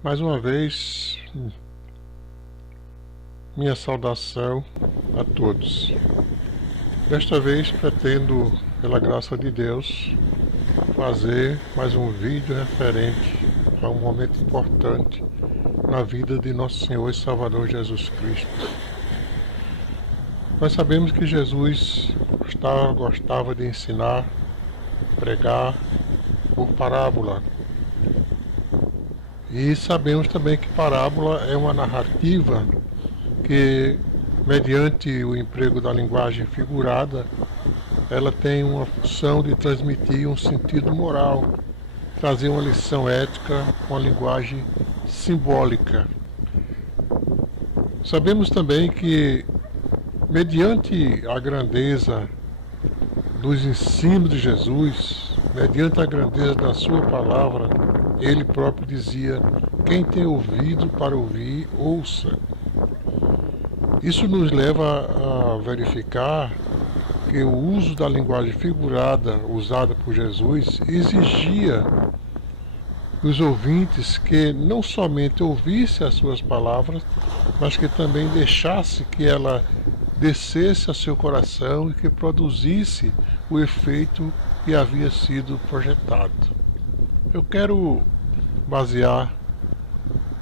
Mais uma vez, minha saudação a todos. Desta vez pretendo, pela graça de Deus, fazer mais um vídeo referente a um momento importante na vida de nosso Senhor e Salvador Jesus Cristo. Nós sabemos que Jesus gostava de ensinar, pregar por parábola. E sabemos também que parábola é uma narrativa que, mediante o emprego da linguagem figurada, ela tem uma função de transmitir um sentido moral, trazer uma lição ética com a linguagem simbólica. Sabemos também que, mediante a grandeza dos ensinos de Jesus, mediante a grandeza da sua palavra, ele próprio dizia: quem tem ouvido para ouvir, ouça. Isso nos leva a verificar que o uso da linguagem figurada usada por Jesus exigia dos ouvintes que não somente ouvisse as suas palavras, mas que também deixasse que ela descesse ao seu coração e que produzisse o efeito que havia sido projetado. Eu quero basear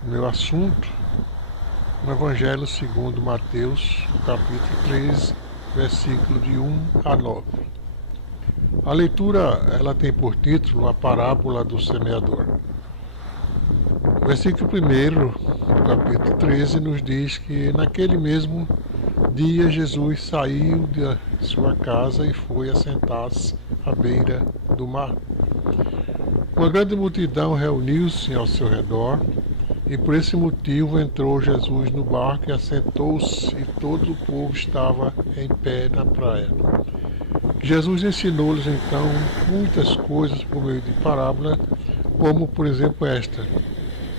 meu assunto no Evangelho segundo Mateus, no capítulo 13, versículo de 1 a 9. A leitura ela tem por título a parábola do semeador. O versículo 1 do capítulo 13 nos diz que naquele mesmo dia Jesus saiu de sua casa e foi assentar-se à beira do mar. Uma grande multidão reuniu-se ao seu redor e por esse motivo entrou Jesus no barco e assentou-se e todo o povo estava em pé na praia. Jesus ensinou-lhes então muitas coisas por meio de parábola, como por exemplo esta: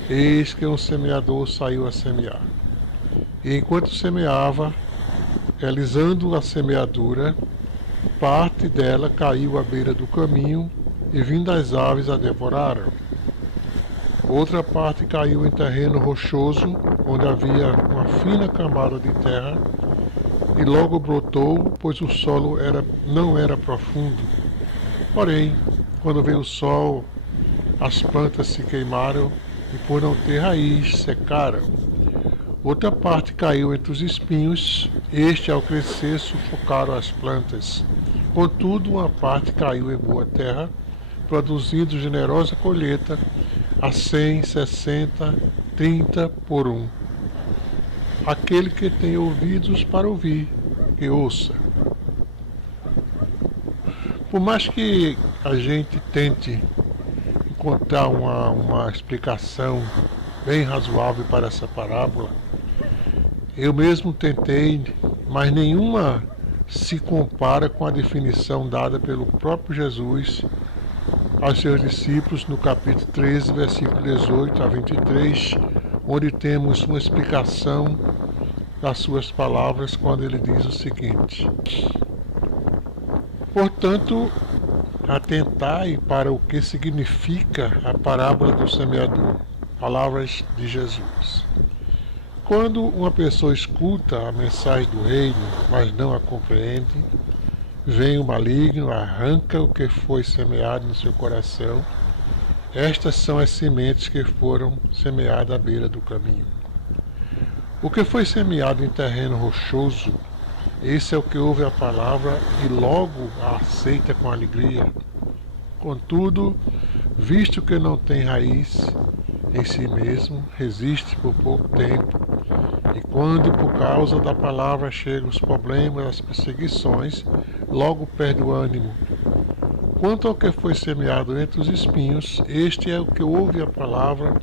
eis que um semeador saiu a semear. E enquanto semeava, realizando a semeadura, parte dela caiu à beira do caminho e vindo as aves a devoraram. Outra parte caiu em terreno rochoso, onde havia uma fina camada de terra, e logo brotou, pois o solo não era profundo. Porém, quando veio o sol, as plantas se queimaram e, por não ter raiz, secaram. Outra parte caiu entre os espinhos, este, ao crescer, sufocaram as plantas. Contudo, uma parte caiu em boa terra, produzindo generosa colheita, a 100, 60, 30 por 1. Aquele que tem ouvidos para ouvir, que ouça. Por mais que a gente tente encontrar uma explicação bem razoável para essa parábola, eu mesmo tentei, mas nenhuma se compara com a definição dada pelo próprio Jesus aos seus discípulos no capítulo 13, versículo 18 a 23, onde temos uma explicação das suas palavras quando ele diz o seguinte: portanto, atentai para o que significa a parábola do semeador. Palavras de Jesus. Quando uma pessoa escuta a mensagem do reino, mas não a compreende, vem o maligno, arranca o que foi semeado no seu coração. Estas são as sementes que foram semeadas à beira do caminho. O que foi semeado em terreno rochoso, esse é o que ouve a palavra e logo a aceita com alegria. Contudo, visto que não tem raiz em si mesmo, resiste por pouco tempo, e quando por causa da palavra chegam os problemas, as perseguições, logo perde o ânimo. Quanto ao que foi semeado entre os espinhos, este é o que ouve a palavra,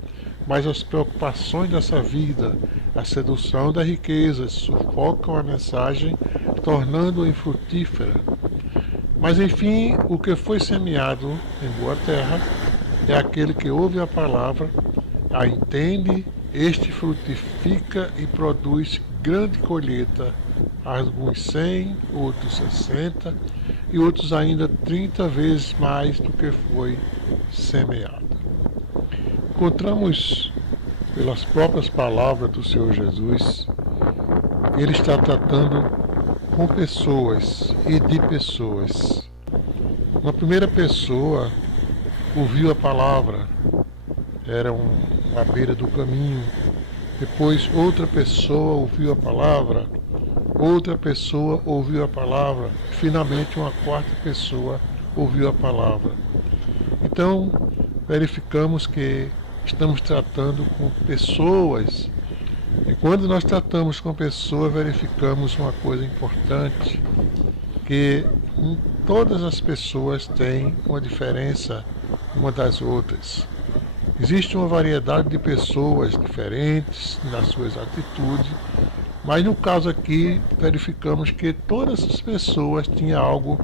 mas as preocupações dessa vida, a sedução da riqueza, sufocam a mensagem, tornando-a infrutífera. Mas enfim, o que foi semeado em boa terra é aquele que ouve a palavra, a entende, este frutifica e produz grande colheita, alguns 100, outros 60 e outros ainda 30 vezes mais do que foi semeado. Encontramos pelas próprias palavras do Senhor Jesus, ele está tratando com pessoas e de pessoas. Uma primeira pessoa ouviu a palavra, era à beira do caminho. Depois outra pessoa ouviu a palavra, outra pessoa ouviu a palavra, e finalmente uma quarta pessoa ouviu a palavra. Então, verificamos que estamos tratando com pessoas, e quando nós tratamos com pessoas, verificamos uma coisa importante, que todas as pessoas têm uma diferença uma das outras. Existe uma variedade de pessoas diferentes nas suas atitudes, mas no caso aqui verificamos que todas as pessoas tinham algo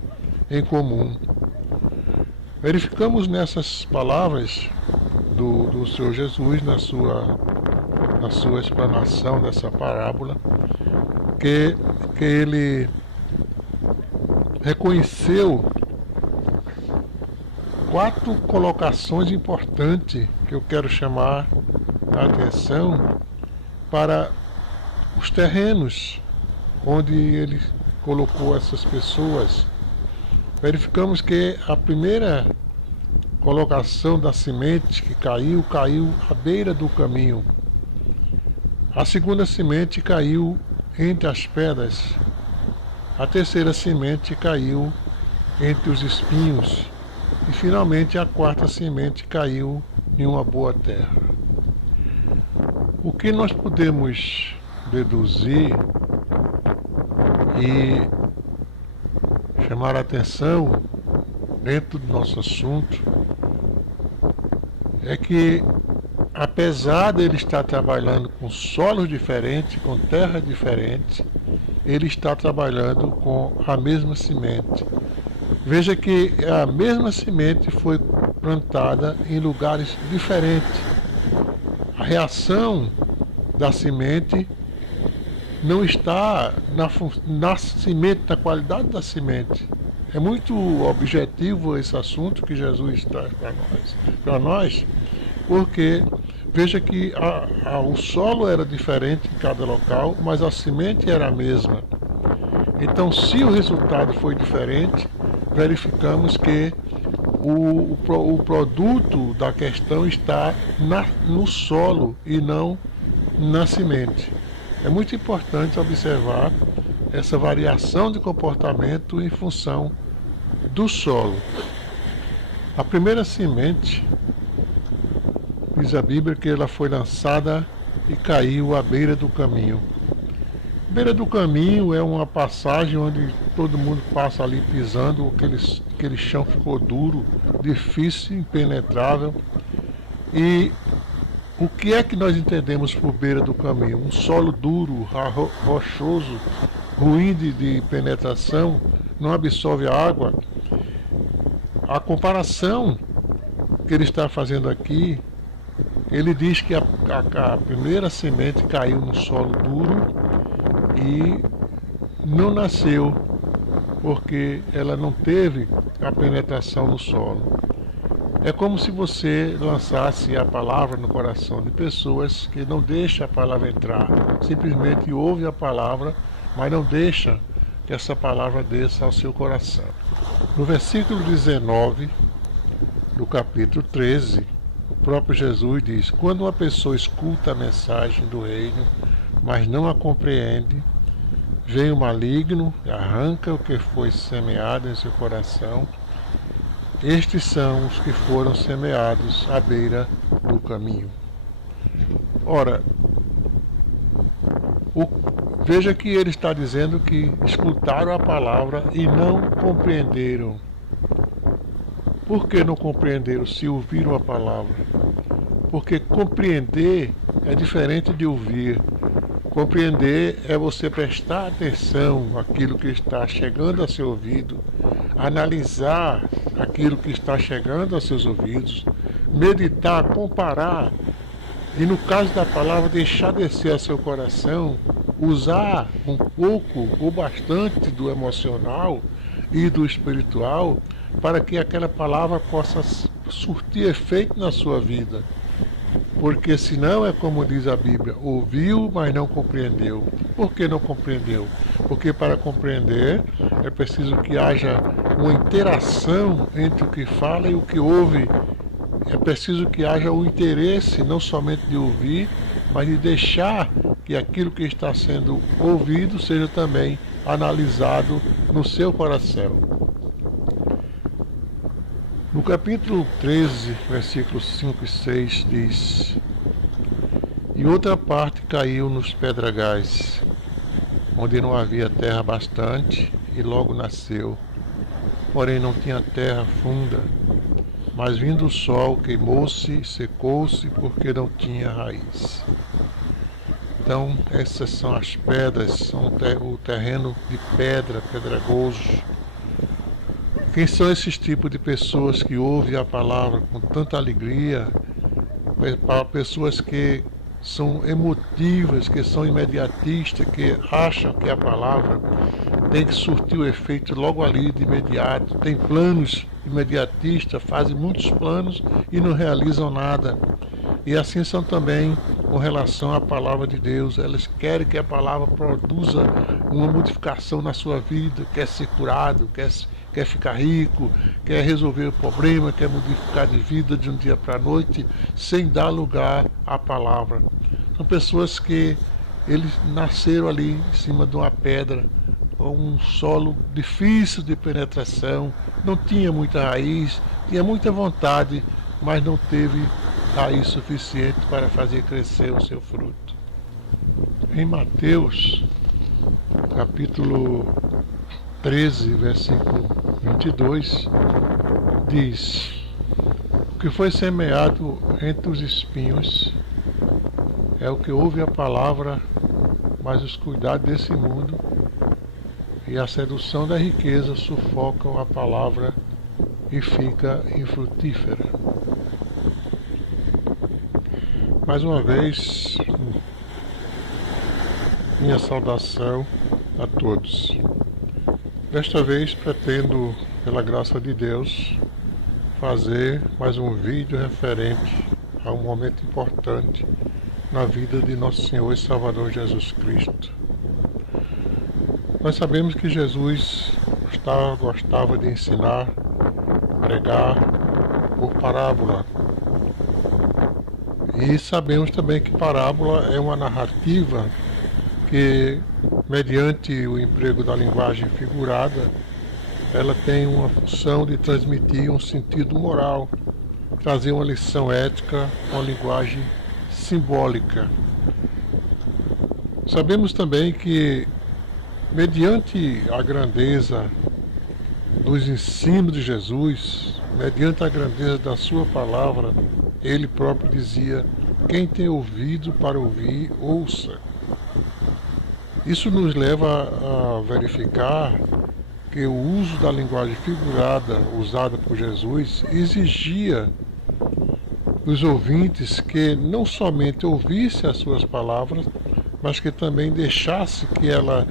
em comum. Verificamos nessas palavras do Senhor Jesus, na sua explanação dessa parábola, que ele reconheceu 4 colocações importantes que eu quero chamar a atenção para os terrenos onde ele colocou essas pessoas. Verificamos que a primeira colocação da semente que caiu à beira do caminho. A segunda semente caiu entre as pedras. A terceira semente caiu entre os espinhos. E finalmente a quarta semente caiu em uma boa terra. O que nós podemos deduzir e chamar a atenção dentro do nosso assunto é que, apesar de ele estar trabalhando com solos diferentes, com terras diferentes, ele está trabalhando com a mesma semente. Veja que a mesma semente foi plantada em lugares diferentes. A reação da semente não está na semente, na qualidade da semente. É muito objetivo esse assunto que Jesus traz para nós, porque veja que o solo era diferente em cada local, mas a semente era a mesma. Então, se o resultado foi diferente, verificamos que o produto da questão está no solo e não na semente. É muito importante observar essa variação de comportamento em função do solo. A primeira semente, diz a Bíblia, que ela foi lançada e caiu à beira do caminho. Beira do caminho é uma passagem onde todo mundo passa ali pisando, aquele chão ficou duro, difícil, impenetrável. E o que é que nós entendemos por beira do caminho? Um solo duro, rochoso, ruim de penetração, não absorve a água. A comparação que ele está fazendo aqui, ele diz que a primeira semente caiu no solo duro e não nasceu, porque ela não teve a penetração no solo. É como se você lançasse a palavra no coração de pessoas que não deixam a palavra entrar, simplesmente ouve a palavra, mas não deixa que essa palavra desça ao seu coração. No versículo 19 do capítulo 13, o próprio Jesus diz: quando uma pessoa escuta a mensagem do reino, mas não a compreende, vem o maligno e arranca o que foi semeado em seu coração. Estes são os que foram semeados à beira do caminho. Ora, veja que ele está dizendo que escutaram a palavra e não compreenderam. Por que não compreenderam se ouviram a palavra? Porque compreender é diferente de ouvir. Compreender é você prestar atenção àquilo que está chegando a seu ouvido, analisar aquilo que está chegando a seus ouvidos, meditar, comparar, e no caso da palavra, deixar descer a seu coração, usar um pouco ou bastante do emocional e do espiritual para que aquela palavra possa surtir efeito na sua vida. Porque senão é como diz a Bíblia, ouviu, mas não compreendeu. Por que não compreendeu? Porque para compreender é preciso que haja uma interação entre o que fala e o que ouve. É preciso que haja o interesse não somente de ouvir, mas de deixar que aquilo que está sendo ouvido seja também analisado no seu coração. No capítulo 13, versículos 5 e 6 diz: E outra parte caiu nos pedregais, onde não havia terra bastante, e logo nasceu. Porém não tinha terra funda, mas vindo o sol queimou-se e secou-se, porque não tinha raiz. Então essas são as pedras, são o terreno de pedra, pedregoso. Quem são esses tipos de pessoas que ouvem a palavra com tanta alegria? Para pessoas que são emotivas, que são imediatistas, que acham que a palavra tem que surtir o efeito logo ali, de imediato. Tem planos imediatistas, fazem muitos planos e não realizam nada. E assim são também com relação à palavra de Deus. Elas querem que a palavra produza uma modificação na sua vida, quer ser curado, quer ficar rico, quer resolver o problema, quer modificar de vida de um dia para a noite, sem dar lugar à palavra. São pessoas que eles nasceram ali em cima de uma pedra, um solo difícil de penetração, não tinha muita raiz, tinha muita vontade, mas não teve raiz suficiente para fazer crescer o seu fruto. Em Mateus, capítulo 13, versículo 22, diz: O que foi semeado entre os espinhos é o que ouve a palavra, mas os cuidados desse mundo e a sedução da riqueza sufocam a palavra e fica infrutífera. Mais uma vez, minha saudação a todos. Desta vez pretendo, pela graça de Deus, fazer mais um vídeo referente a um momento importante na vida de nosso Senhor e Salvador Jesus Cristo. Nós sabemos que Jesus gostava de ensinar, pregar por parábola. E sabemos também que parábola é uma narrativa que, mediante o emprego da linguagem figurada, ela tem uma função de transmitir um sentido moral, trazer uma lição ética com a linguagem simbólica. Sabemos também que, mediante a grandeza dos ensinos de Jesus, mediante a grandeza da sua palavra, ele próprio dizia: quem tem ouvido para ouvir, ouça. Isso nos leva a verificar que o uso da linguagem figurada usada por Jesus exigia dos ouvintes que não somente ouvisse as suas palavras, mas que também deixasse que ela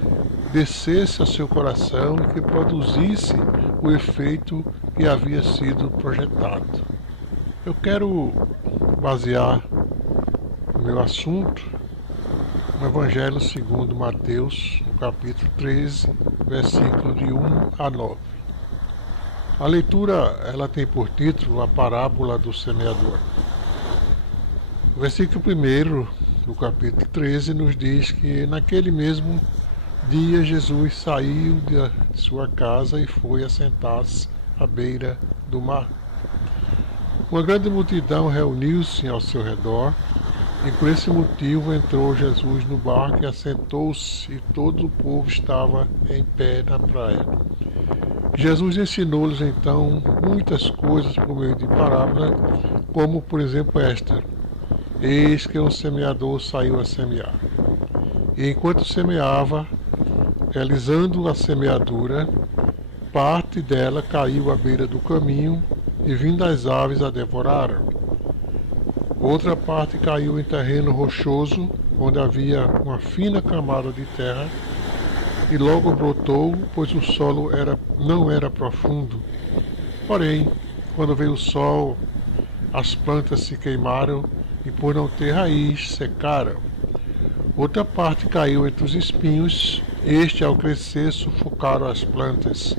descesse ao seu coração e que produzisse o efeito que havia sido projetado. Eu quero basear o meu assunto no Evangelho segundo Mateus, no capítulo 13, versículo de 1 a 9. A leitura ela tem por título a parábola do semeador. O versículo 1 do capítulo 13 nos diz que naquele mesmo dia Jesus saiu de sua casa e foi assentar-se à beira do mar. Uma grande multidão reuniu-se ao seu redor e por esse motivo entrou Jesus no barco e assentou-se e todo o povo estava em pé na praia. Jesus ensinou-lhes então muitas coisas por meio de parábola, como por exemplo esta: Eis que um semeador saiu a semear. E enquanto semeava, realizando a semeadura, parte dela caiu à beira do caminho e vindo as aves a devoraram. Outra parte caiu em terreno rochoso, onde havia uma fina camada de terra, e logo brotou, pois o solo não era profundo. Porém, quando veio o sol, as plantas se queimaram e por não ter raiz, secaram. Outra parte caiu entre os espinhos, este ao crescer sufocaram as plantas.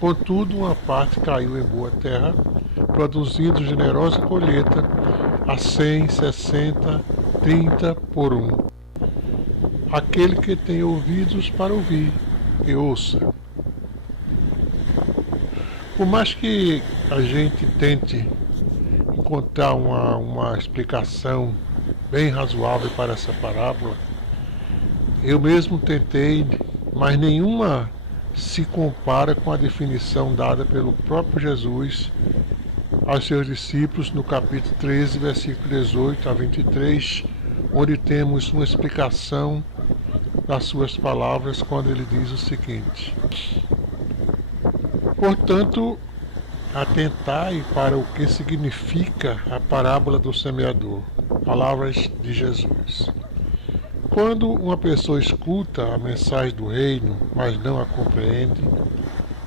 Contudo, uma parte caiu em boa terra, produzindo generosa colheita, a 100, 60, 30 por um. Aquele que tem ouvidos para ouvir, que ouça. Por mais que a gente tente encontrar uma explicação bem razoável para essa parábola, eu mesmo tentei, mas nenhuma se compara com a definição dada pelo próprio Jesus aos seus discípulos no capítulo 13, versículo 18 a 23, onde temos uma explicação das suas palavras quando ele diz o seguinte: portanto, atentai para o que significa a parábola do semeador. Palavras de Jesus. Quando uma pessoa escuta a mensagem do reino, mas não a compreende,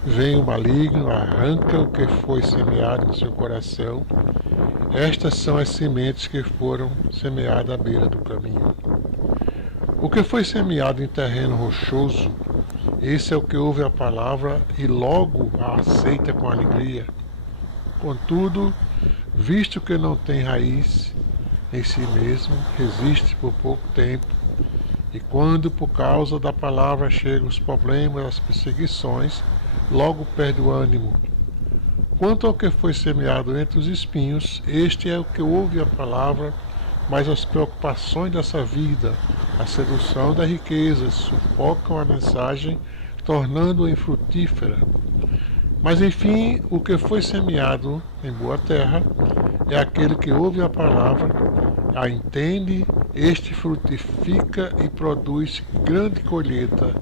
vem o maligno, arranca o que foi semeado no seu coração. Estas são as sementes que foram semeadas à beira do caminho. O que foi semeado em terreno rochoso, esse é o que ouve a palavra e logo a aceita com alegria. Contudo, visto que não tem raiz em si mesmo, resiste por pouco tempo, e quando por causa da palavra chegam os problemas, as perseguições, logo perde o ânimo. Quanto ao que foi semeado entre os espinhos, este é o que ouve a palavra, mas as preocupações dessa vida, a sedução da riqueza, sufocam a mensagem, tornando-a infrutífera. Mas enfim, o que foi semeado em boa terra é aquele que ouve a palavra, a entende, este frutifica e produz grande colheita,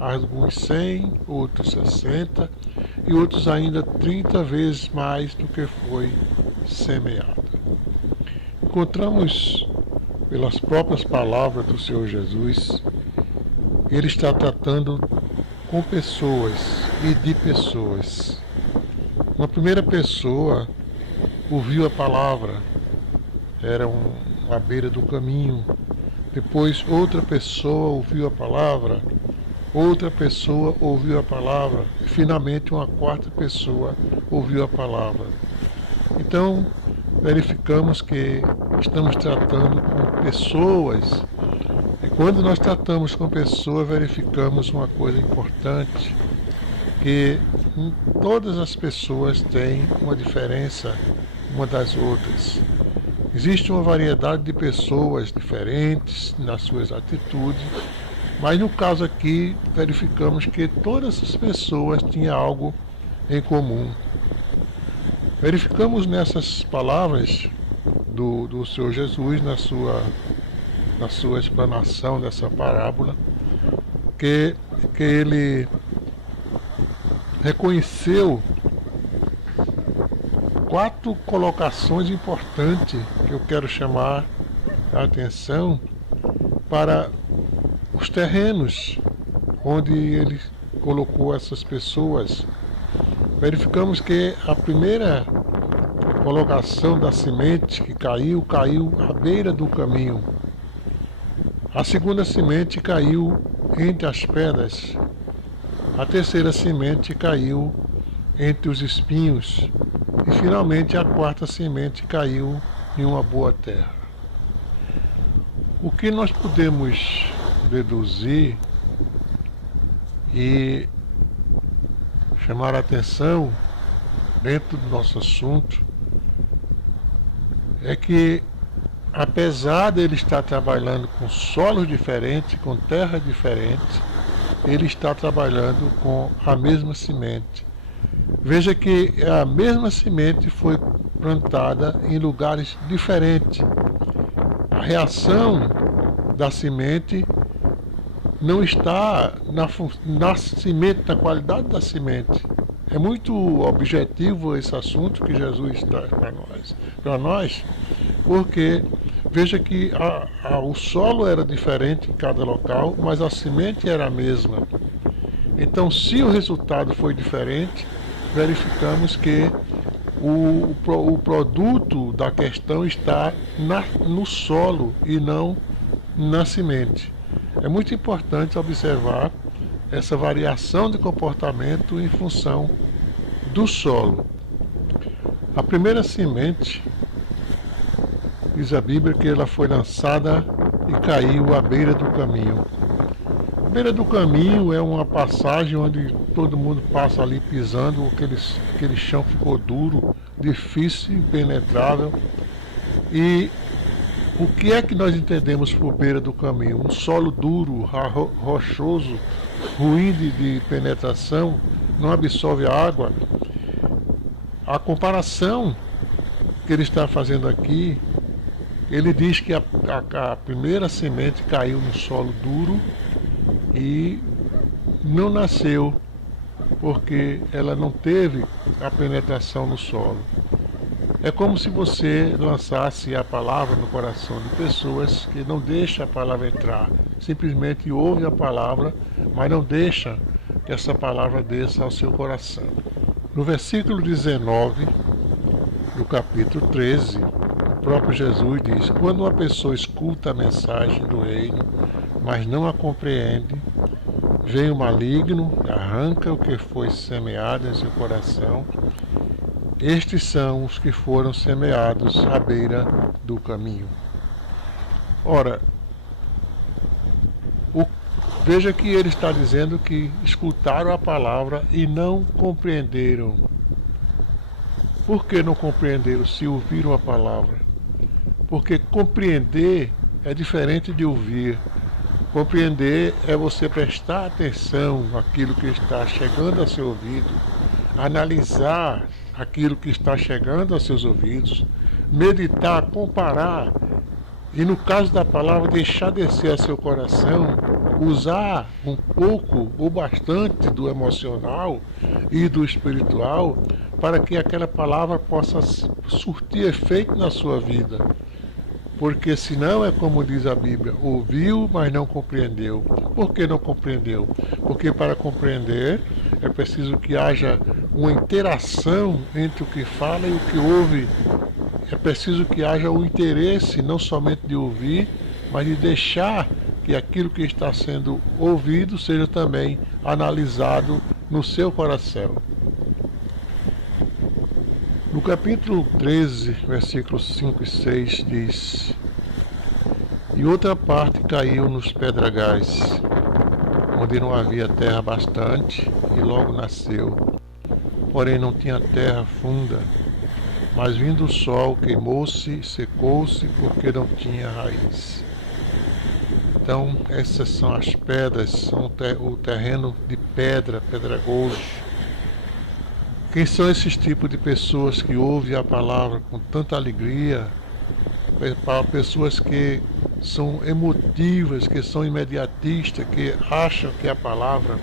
alguns 100, outros 60 e outros ainda 30 vezes mais do que foi semeado. Encontramos, pelas próprias palavras do Senhor Jesus, ele está tratando com pessoas e de pessoas. Uma primeira pessoa ouviu a palavra, era à beira do caminho. Depois outra pessoa ouviu a palavra, outra pessoa ouviu a palavra, e finalmente uma quarta pessoa ouviu a palavra. Então, verificamos que estamos tratando com pessoas, e quando nós tratamos com pessoas, verificamos uma coisa importante, que todas as pessoas têm uma diferença uma das outras. Existe uma variedade de pessoas diferentes nas suas atitudes, mas no caso aqui verificamos que todas as pessoas tinham algo em comum. Verificamos nessas palavras do Senhor Jesus, na sua explanação dessa parábola, que ele reconheceu 4 colocações importantes que eu quero chamar a atenção para os terrenos onde ele colocou essas pessoas. Verificamos que a primeira colocação da semente que caiu à beira do caminho. A segunda semente caiu entre as pedras. A terceira semente caiu entre os espinhos. E finalmente a quarta semente caiu em uma boa terra. O que nós podemos deduzir e chamar a atenção dentro do nosso assunto é que, apesar de ele estar trabalhando com solos diferentes, com terras diferentes, ele está trabalhando com a mesma semente. Veja que a mesma semente foi plantada em lugares diferentes. A reação da semente não está na semente, na qualidade da semente. É muito objetivo esse assunto que Jesus traz para nós, porque veja que o solo era diferente em cada local, mas a semente era a mesma. Então, se o resultado foi diferente, verificamos que o produto da questão está no solo e não na semente. É muito importante observar essa variação de comportamento em função do solo. A primeira semente, diz a Bíblia, que ela foi lançada e caiu à beira do caminho. A beira do caminho é uma passagem onde todo mundo passa ali pisando, aquele chão ficou duro, difícil, impenetrável. E o que é que nós entendemos por beira do caminho? Um solo duro, rochoso, ruim de penetração, não absorve a água. A comparação que ele está fazendo aqui, ele diz que a primeira semente caiu no solo duro e não nasceu porque ela não teve a penetração no solo. É como se você lançasse a palavra no coração de pessoas que não deixam a palavra entrar, simplesmente ouve a palavra, mas não deixa que essa palavra desça ao seu coração. No versículo 19 do capítulo 13, o próprio Jesus diz: quando uma pessoa escuta a mensagem do reino, mas não a compreende, vem o maligno, arranca o que foi semeado em seu coração. Estes são os que foram semeados à beira do caminho. Ora, veja que ele está dizendo que escutaram a palavra e não compreenderam. Por que não compreenderam se ouviram a palavra? Porque compreender é diferente de ouvir. Compreender é você prestar atenção àquilo que está chegando ao seu ouvido, analisar aquilo que está chegando aos seus ouvidos, meditar, comparar e, no caso da palavra, deixar descer ao seu coração, usar um pouco ou bastante do emocional e do espiritual para que aquela palavra possa surtir efeito na sua vida. Porque senão é como diz a Bíblia, ouviu, mas não compreendeu. Por que não compreendeu? Porque para compreender é preciso que haja uma interação entre o que fala e o que ouve. É preciso que haja o interesse não somente de ouvir, mas de deixar que aquilo que está sendo ouvido seja também analisado no seu coração. No capítulo 13, versículos 5 e 6 diz: e outra parte caiu nos pedregais, onde não havia terra bastante, e logo nasceu. Porém não tinha terra funda, mas vindo o sol queimou-se, secou-se, porque não tinha raiz. Então essas são as pedras, são o terreno de pedra, pedregoso. Quem são esses tipos de pessoas que ouvem a palavra com tanta alegria? Pessoas que são emotivas, que são imediatistas, que acham que a palavra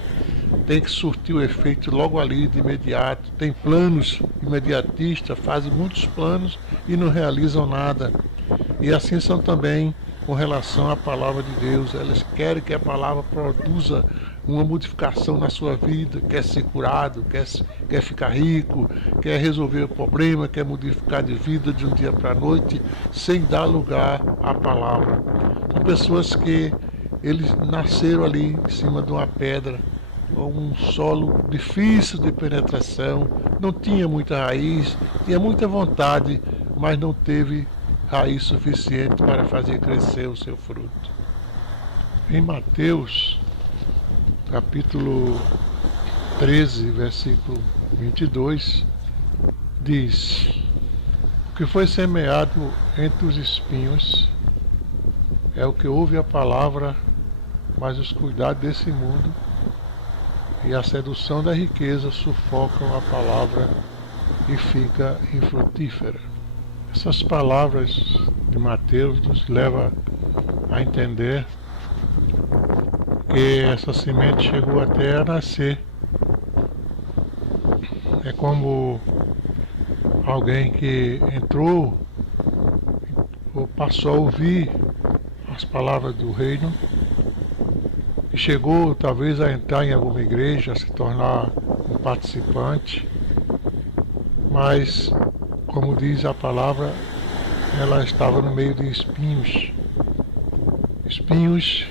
tem que surtir o efeito logo ali, de imediato. Tem planos imediatistas, fazem muitos planos e não realizam nada. E assim são também com relação à palavra de Deus. Elas querem que a palavra produza uma modificação na sua vida, quer ser curado, quer ficar rico, quer resolver o problema, quer modificar de vida de um dia para a noite, sem dar lugar à palavra. São pessoas que eles nasceram ali em cima de uma pedra, um solo difícil de penetração, não tinha muita raiz, tinha muita vontade, mas não teve raiz suficiente para fazer crescer o seu fruto. Em Mateus, capítulo 13, versículo 22, diz: o que foi semeado entre os espinhos é o que ouve a palavra, mas os cuidados desse mundo e a sedução da riqueza sufocam a palavra e fica infrutífera. Essas palavras de Mateus nos levam a entender que essa semente chegou até a nascer. É como alguém que entrou ou passou a ouvir as palavras do reino e chegou talvez a entrar em alguma igreja, a se tornar um participante, mas como diz a palavra, ela estava no meio de espinhos. Espinhos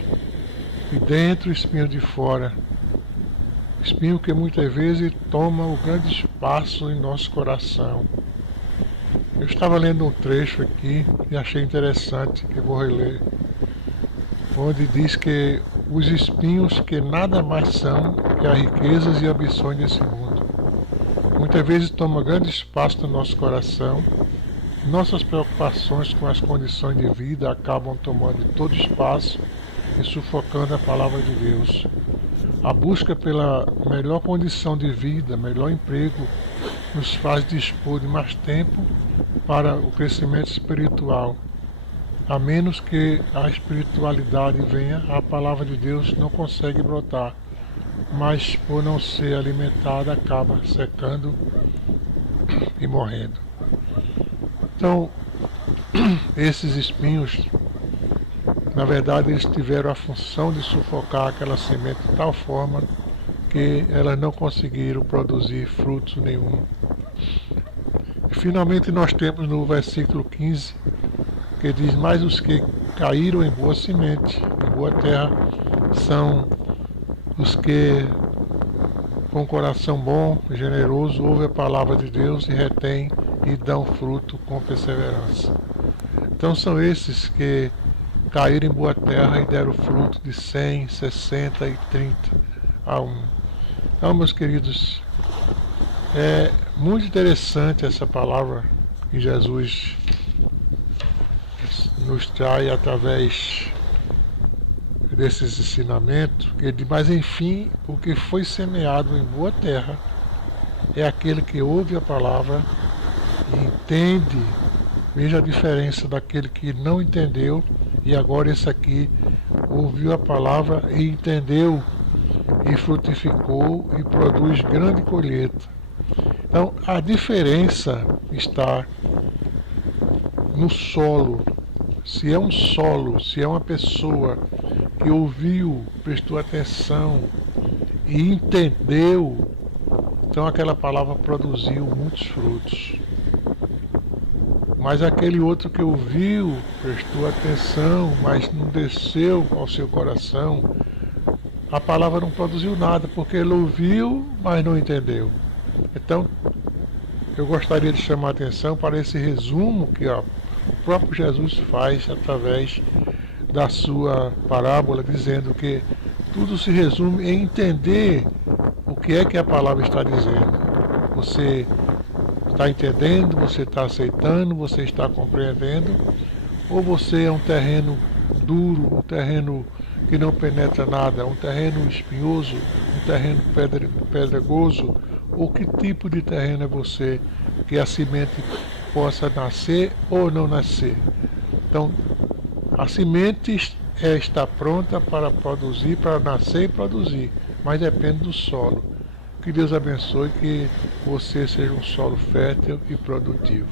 de dentro, espinhos de fora. Espinho que muitas vezes toma o grande espaço em nosso coração. Eu estava lendo um trecho aqui e achei interessante, que eu vou reler, onde diz que os espinhos que nada mais são que as riquezas e ambições desse mundo. Muitas vezes toma grande espaço no nosso coração. Nossas preocupações com as condições de vida acabam tomando todo espaço e sufocando a palavra de Deus. A busca pela melhor condição de vida, melhor emprego, nos faz dispor de mais tempo para o crescimento espiritual. A menos que a espiritualidade venha, a palavra de Deus não consegue brotar, mas por não ser alimentada acaba secando e morrendo. Então, esses espinhos, na verdade, eles tiveram a função de sufocar aquela semente de tal forma que elas não conseguiram produzir frutos nenhum. E finalmente nós temos no versículo 15, que diz: mas os que caíram em boa semente, em boa terra, são os que com coração bom, generoso, ouvem a palavra de Deus e retêm e dão fruto com perseverança. Então são esses que caíram em boa terra e deram fruto de 100, 60 e 30 a 1. Então, meus queridos, é muito interessante essa palavra que Jesus nos traz através desses ensinamentos, mas enfim, o que foi semeado em boa terra é aquele que ouve a palavra e entende. Veja a diferença daquele que não entendeu e agora esse aqui ouviu a palavra e entendeu e frutificou e produz grande colheita. Então a diferença está no solo. Se é um solo, se é uma pessoa que ouviu, prestou atenção e entendeu, então aquela palavra produziu muitos frutos. Mas aquele outro que ouviu, prestou atenção, mas não desceu ao seu coração, a palavra não produziu nada, porque ele ouviu, mas não entendeu. Então, eu gostaria de chamar a atenção para esse resumo que o próprio Jesus faz através da sua parábola, dizendo que tudo se resume em entender o que é que a palavra está dizendo. Você está entendendo, você está aceitando, você está compreendendo, ou você é um terreno duro, um terreno que não penetra nada, um terreno espinhoso, um terreno pedregoso, ou que tipo de terreno é você que a semente possa nascer ou não nascer. Então, a semente está pronta para produzir, para nascer e produzir, mas depende do solo. Que Deus abençoe, que você seja um solo fértil e produtivo.